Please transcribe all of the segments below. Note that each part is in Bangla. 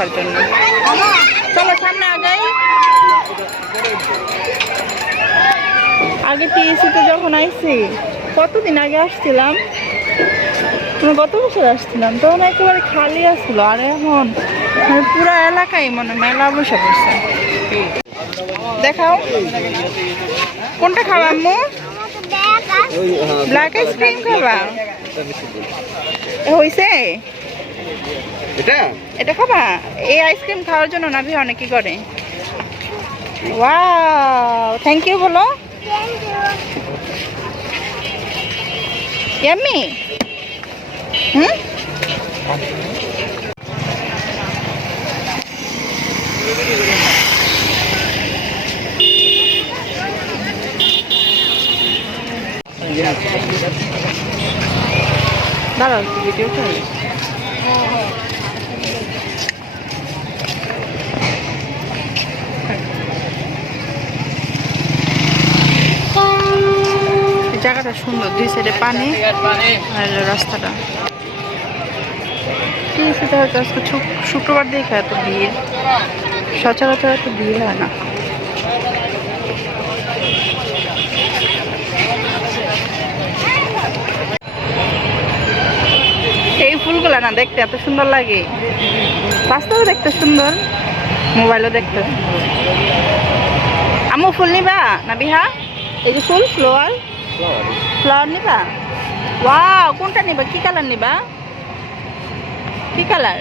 দেখার জন্য। চলো সামনে আগাই। আগে টিএসিতে যখন আইছি, কতদিন আগে আসছিলাম, গত বছর আসছিলাম, তখন একেবারে খালি আসছিল। আর এখন পুরো এলাকায় মনে মেলা বসে পড়ছে। দেখাও কোনটা খাবা আম্মু? ব্ল্যাক আইসক্রিম খাবা? হইছে এটা খাবা? এই আইসক্রিম খাওয়ার জন্য নাভি অনেকে করে। ওয়াও, থ্যাংক ইউ বলো। ইয়াম্মি। হুম, দাঁড়াও ভিডিও করে। জায়গাটা সুন্দর, দুই সাইডে পানি আর রাস্তাটা। সেটা হয়তো আজকে শুক্রবার দেখে এত ভিড়, সচরাচর এত ভিড় হয় না। এই ফুলগুলা না দেখতে এত সুন্দর লাগে, বাস্তবে দেখতে সুন্দর, মোবাইলও দেখতে। আম্মু ফুল নিবা না বিহা? এই যে ফুল, ফ্লাওয়ার নিবা? ওয়াও, কোনটা নিবা? কি কালার নিবা? কি কালার?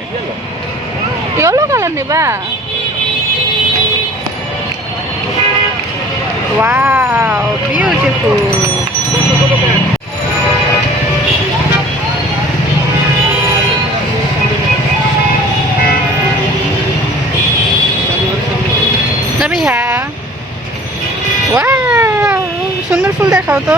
ইয়েলো কালার নিবা? Wow, beautiful. না বিহা? ওয়াও, সুন্দর ফুল দেখাও তো।